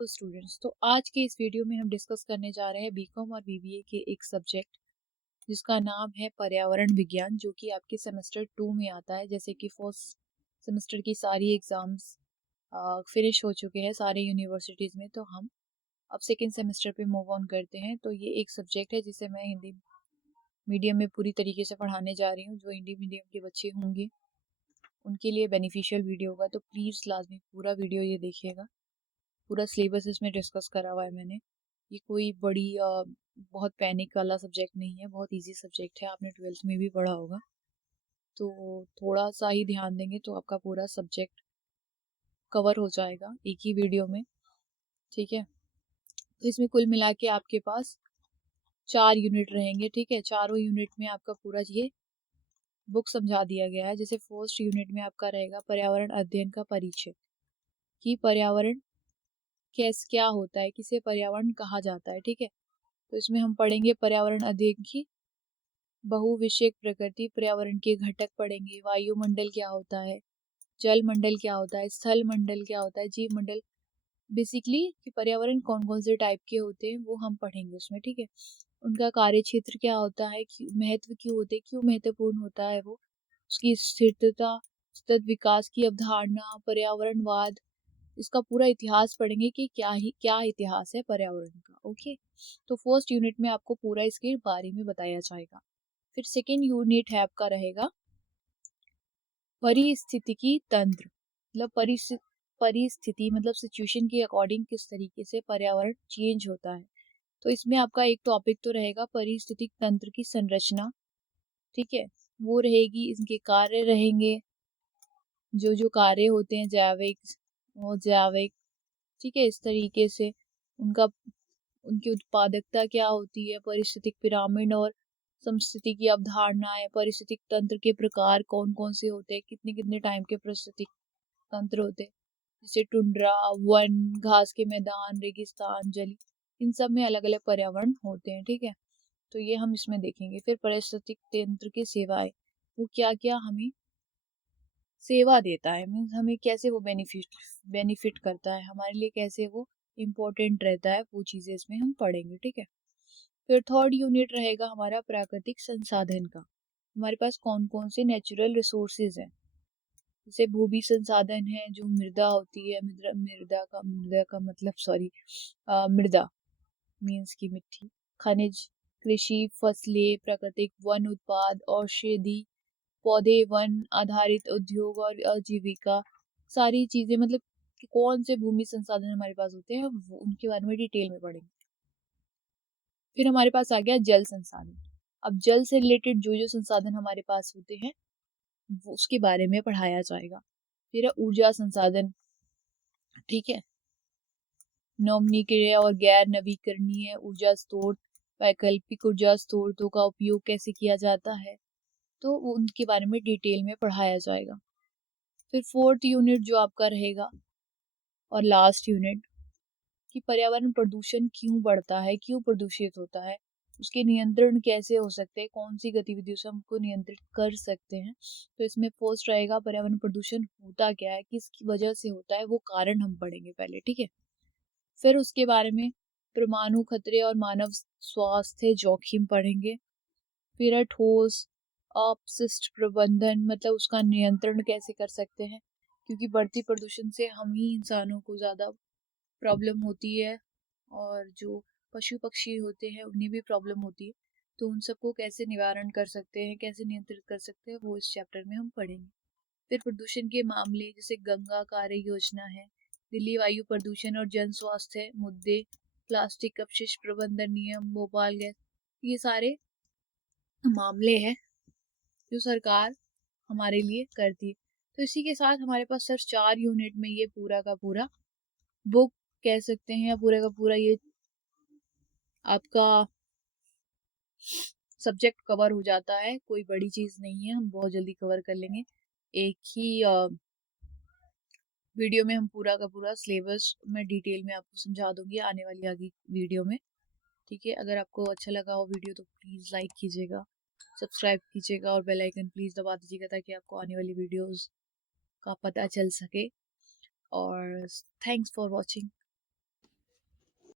तो स्टूडेंट्स, तो आज के इस वीडियो में हम डिस्कस करने जा रहे हैं बीकॉम और बीबीए के एक सब्जेक्ट जिसका नाम है पर्यावरण विज्ञान, जो कि आपके सेमेस्टर 2 में आता है। जैसे कि फर्स्ट सेमेस्टर की सारी एग्जाम्स फिनिश हो चुके हैं सारे यूनिवर्सिटीज़ में, तो हम अब सेकेंड सेमेस्टर पे मूव ऑन करते हैं। तो ये एक सब्जेक्ट है जिसे मैं हिंदी मीडियम में पूरी तरीके से पढ़ाने जा रही हूँ। जो हिंदी मीडियम के बच्चे होंगे उनके लिए बेनिफिशियल वीडियो होगा, तो प्लीज़ लाजमी पूरा वीडियो ये देखिएगा। पूरा सिलेबस इसमें डिस्कस करा हुआ है मैंने। ये कोई बड़ी बहुत पैनिक वाला सब्जेक्ट नहीं है, बहुत इजी सब्जेक्ट है, आपने 12th में भी पढ़ा होगा। तो थोड़ा सा ही ध्यान देंगे तो आपका पूरा सब्जेक्ट कवर हो जाएगा एक ही वीडियो में, ठीक है। तो इसमें कुल मिला के आपके पास 4 यूनिट रहेंगे, ठीक है। चारों यूनिट में आपका पूरा ये बुक समझा दिया गया है। जैसे फर्स्ट यूनिट में आपका रहेगा पर्यावरण अध्ययन का परिचय, कि पर्यावरण क्या होता है, किसे पर्यावरण कहा जाता है, ठीक है। तो इसमें हम पढ़ेंगे पर्यावरण अध्ययन की बहुविषयक प्रकृति, पर्यावरण के घटक पढ़ेंगे। वायुमंडल क्या होता है, जल मंडल क्या होता है, स्थल मंडल क्या होता है, जीव मंडल, बेसिकली कि पर्यावरण कौन कौन से टाइप के होते हैं वो हम पढ़ेंगे उसमें, ठीक है। उनका कार्य क्षेत्र क्या होता है, महत्व क्यों होते हैं, क्यों महत्वपूर्ण होता है वो, उसकी स्थिरता, सतत विकास की अवधारणा, पर्यावरणवाद, इसका पूरा इतिहास पढ़ेंगे कि क्या इतिहास है पर्यावरण का। ओके, तो फर्स्ट यूनिट में आपको पूरा इसके बारे में बताया जाएगा। फिर सेकेंड यूनिट है आपका रहेगा परिस्थितिकी तंत्र, मतलब परिस्थिति मतलब सिचुएशन के अकॉर्डिंग किस तरीके से पर्यावरण चेंज होता है। तो इसमें आपका एक टॉपिक तो रहेगा परिस्थितिक तंत्र की संरचना, ठीक है। वो रहेगी, इनके कार्य रहेंगे, जो जो कार्य होते हैं जैविक और जैविक, ठीक है। इस तरीके से उनका उनकी उत्पादकता क्या होती है, परिस्थितिक पिरामिड और समस्थिति की अवधारणा है, परिस्थितिक तंत्र के प्रकार कौन कौन से होते हैं, कितने कितने टाइप के परिस्थितिक तंत्र होते हैं, जैसे टुंड्रा, वन, घास के मैदान, रेगिस्तान, जली, इन सब में अलग अलग पर्यावरण होते हैं, ठीक है। तो ये हम इसमें देखेंगे। फिर परिस्थितिक तंत्र की सेवाएं, वो क्या क्या हमें सेवा देता है, मीन्स हमें कैसे वो बेनिफिट करता है, हमारे लिए कैसे वो इम्पोर्टेंट रहता है, वो चीज़ें इसमें हम पढ़ेंगे, ठीक है। फिर थर्ड यूनिट रहेगा हमारा प्राकृतिक संसाधन का। हमारे पास कौन कौन से नेचुरल रिसोर्सेज हैं, जैसे भूमि संसाधन है, जो मृदा होती है, मृदा का मतलब सॉरी मृदा मीन्स की मिट्टी, खनिज, कृषि, फसलें, प्राकृतिक वन उत्पाद, औषधि, पौधे, वन आधारित उद्योग और आजीविका, सारी चीजें, मतलब कि कौन से भूमि संसाधन हमारे पास होते हैं वो उनके बारे में डिटेल में पढ़ेंगे। फिर हमारे पास आ गया जल संसाधन। अब जल से रिलेटेड जो जो संसाधन हमारे पास होते हैं वो उसके बारे में पढ़ाया जाएगा। फिर है ऊर्जा संसाधन, ठीक है। नवीकरणीय और गैर नवीकरणीय ऊर्जा स्रोत, वैकल्पिक ऊर्जा स्रोतों का उपयोग कैसे किया जाता है, तो उनके बारे में डिटेल में पढ़ाया जाएगा। फिर फोर्थ यूनिट जो आपका रहेगा और लास्ट यूनिट, कि पर्यावरण प्रदूषण क्यों बढ़ता है, क्यों प्रदूषित होता है, उसके नियंत्रण कैसे हो सकते हैं, कौन सी गतिविधियों से हमको नियंत्रित कर सकते हैं। तो इसमें फर्स्ट रहेगा पर्यावरण प्रदूषण होता क्या है, किसकी वजह से होता है, वो कारण हम पढ़ेंगे पहले, ठीक है। फिर उसके बारे में परमाणु खतरे और मानव स्वास्थ्य जोखिम पढ़ेंगे। फिर है ठोस अपशिष्ट प्रबंधन, मतलब उसका नियंत्रण कैसे कर सकते हैं, क्योंकि बढ़ती प्रदूषण से हम ही इंसानों को ज़्यादा प्रॉब्लम होती है और जो पशु पक्षी होते हैं उन्हें भी प्रॉब्लम होती है। तो उन सबको कैसे निवारण कर सकते हैं, कैसे नियंत्रित कर सकते हैं, वो इस चैप्टर में हम पढ़ेंगे। फिर प्रदूषण के मामले, जैसे गंगा कार्य योजना है, दिल्ली वायु प्रदूषण और जन स्वास्थ्य मुद्दे, प्लास्टिक अपशिष्ट प्रबंधन नियम, भोपाल गैस, ये सारे मामले हैं जो सरकार हमारे लिए करती है। तो इसी के साथ हमारे पास सर 4 यूनिट में ये पूरा का पूरा बुक कह सकते हैं, या पूरा का पूरा ये आपका सब्जेक्ट कवर हो जाता है। कोई बड़ी चीज नहीं है, हम बहुत जल्दी कवर कर लेंगे। एक ही वीडियो में हम पूरा का पूरा सिलेबस मैं डिटेल में आपको समझा दूंगी आने वाली आगे वीडियो में, ठीक है। अगर आपको अच्छा लगा हो वीडियो तो प्लीज़ लाइक कीजिएगा, सब्सक्राइब कीजिएगा और बेल आइकन प्लीज़ दबा दीजिएगा, ताकि आपको आने वाली वीडियोस का पता चल सके। और थैंक्स फॉर वॉचिंग।